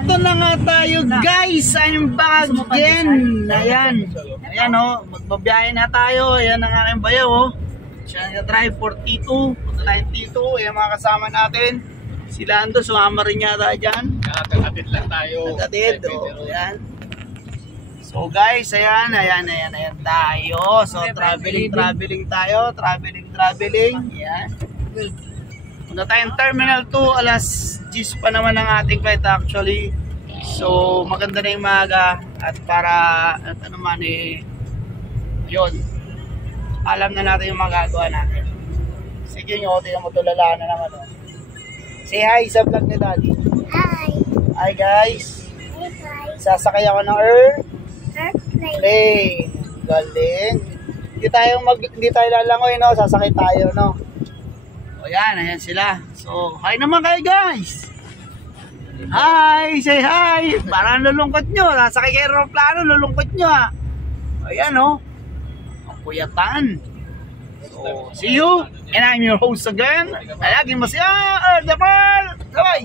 Eto na nga tayo guys, I'm back again. Ayan, ayan o, magbabiyahe na tayo. Ayan ang aking bayaw o. Siya nag-drive for T2, punta tayo T2. Ayan mga kasama natin. Si Lando, sumama rin yata dyan. Kakatid lang tayo. Kakatid o, ayan. So guys, ayan tayo. So traveling tayo, traveling. Ayan. Punta tayong Terminal 2, alas 10 pa naman ang ating flight actually. So maganda na yung maga at para at ano man yun, alam na natin yung magagawa natin. Sige nyo, tingnan mo, tulala na naman o. Say hi sa vlog ni Daddy. Hi. Hi guys. Hey guys. Sasakay ako ng airplane. Galing. Hindi tayo lalangoy, no? Sasakay tayo, no? O yan, ayan sila. So, hi naman kayo guys. Hi, say hi. Parang lulungkot nyo. Sasakay kayo aeroplano, lulungkot nyo ha. Ayan, no? Ang puyatan. So, see you. And I'm your host again. Laging masaya. The Pearl. Bye.